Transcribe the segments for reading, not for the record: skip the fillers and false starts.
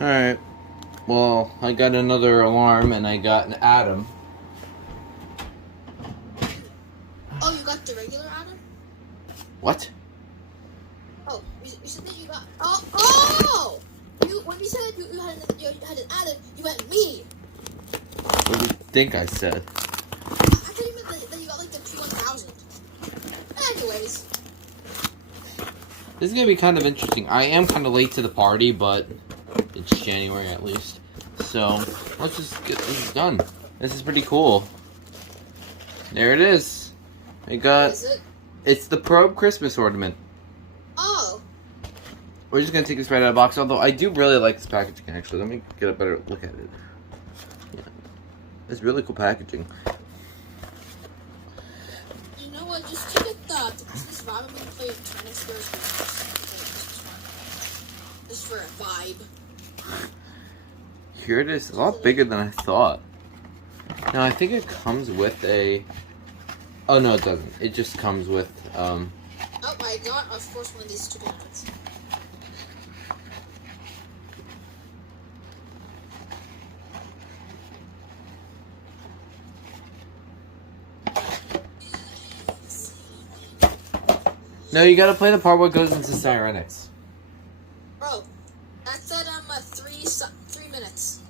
Alright. Well, I got another alarm and I got an Atom. Oh, you got the regular Adam? What? Oh, you said that you got. Oh! When you said you had an Adam, you meant me. What do you think I said? I thought you meant that you got like the P1000. Anyways. This is gonna be kind of interesting. I am kind of late to the party, but it's January at least. So, let's just get this done. This is pretty cool. There it is. I got... What is it? It's the Probe Christmas ornament. Oh. We're just gonna take this right out of the box, although I do really like this packaging, actually. Let me get a better look at it. Yeah. It's really cool packaging. You know what? Just take it the Christmas vibe. I'm gonna play Turnip Squares just for a vibe. Here it is. A lot bigger than I thought. Now, I think it comes with a... Oh, no, it doesn't. It just comes with, Oh, I got, of course, one of these stupid ones. No, you gotta play the part where it goes into Cyrenix. Bro, that said 3 minutes.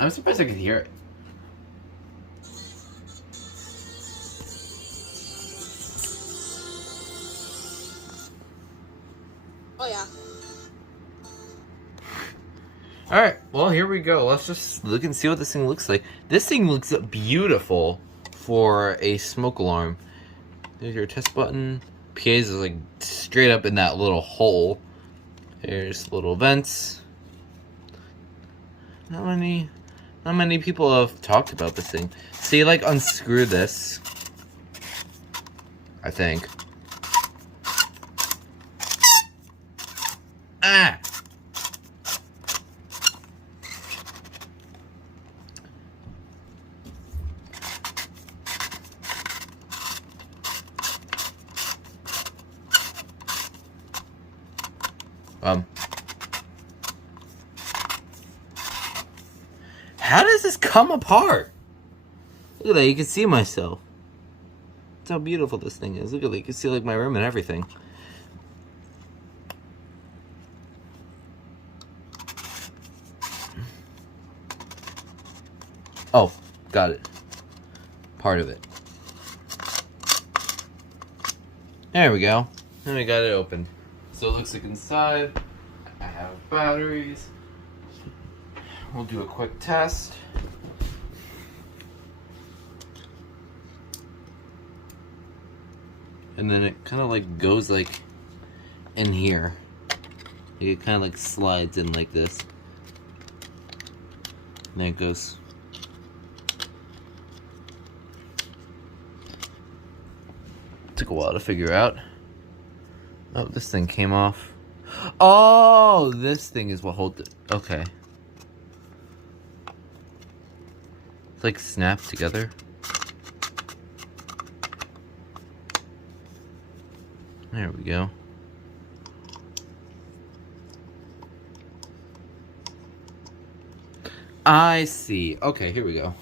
I'm surprised I could hear it. Oh yeah. Alright, well, here we go. Let's just look and see what this thing looks like. This thing looks beautiful for a smoke alarm. There's your test button. PA's is like straight up in that little hole. There's little vents. Not many people have talked about this thing. So you like unscrew this, I think. Ah! How does this come apart? Look at that, you can see myself. That's how beautiful this thing is. Look at that, you can see like my room and everything. Oh, got it. Part of it. There we go. Then we got it open. So it looks like inside, I have batteries. We'll do a quick test. And then it kind of like goes like in here. It kind of like slides in like this. And then it goes. Took a while to figure out. Oh, this thing came off. Oh, this thing is what holds it. Okay. It's like snapped together. There we go. I see. Okay, here we go.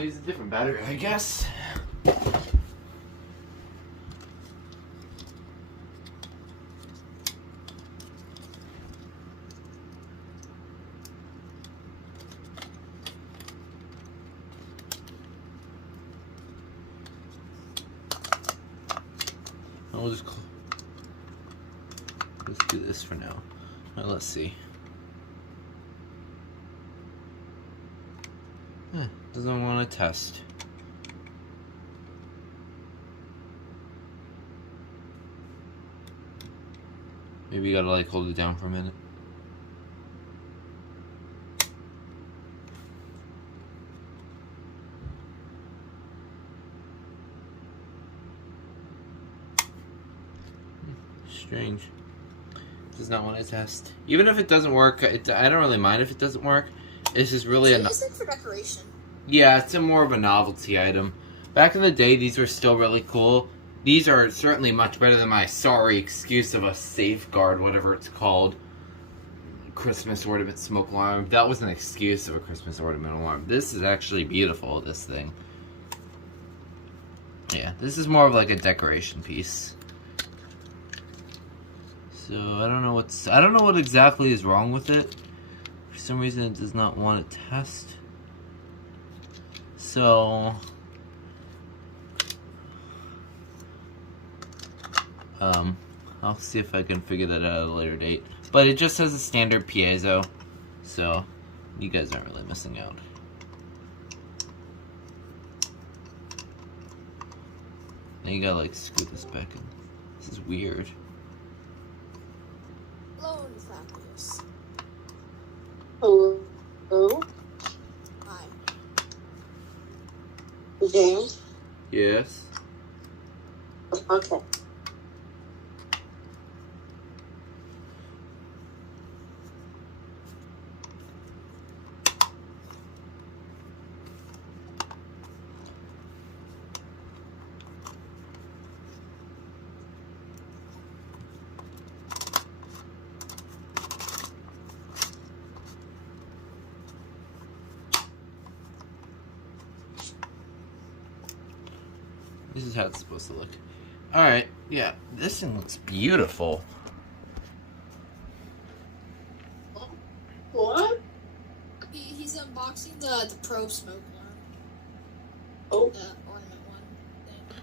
Use a different battery, I guess. I'll just do this for now. Well, let's see. Doesn't want to test. Maybe you gotta like hold it down for a minute. Strange. Does not want to test. Even if it doesn't work, I don't really mind if it doesn't work. It's just really It's like for decoration. Yeah, it's more of a novelty item. Back in the day, these were still really cool. These are certainly much better than my sorry excuse of a safeguard, whatever it's called. Christmas ornament smoke alarm. That was an excuse of a Christmas ornament alarm. This is actually beautiful, this thing. Yeah, this is more of like a decoration piece. So I don't know what exactly is wrong with it. For some reason it does not want to test. So I'll see if I can figure that out at a later date. But it just has a standard piezo, so you guys aren't really missing out. Now you gotta like screw this back in. This is weird. Lone Fabulous. Hello? Hi. James? Yes. Okay. This is how it's supposed to look. Alright, yeah, this thing looks beautiful. What? He's unboxing the probe smoke alarm. Oh. The ornament one thing.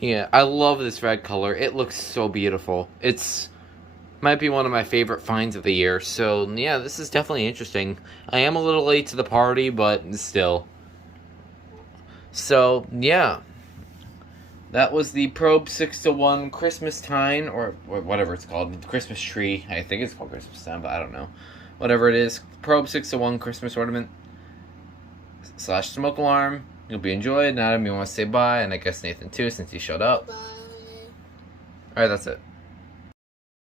Yeah, I love this red color. It looks so beautiful. It's might be one of my favorite finds of the year. So yeah, this is definitely interesting. I am a little late to the party, but still. So yeah, that was the Probe 6-to-1 Christmas Time, or whatever it's called, Christmas tree. I think it's called Christmas Time, but I don't know. Whatever it is, Probe 6-to-1 Christmas ornament / smoke alarm. You'll be enjoyed. Now, you want to say bye, and I guess Nathan too, since he shut up. Bye. Alright, that's it.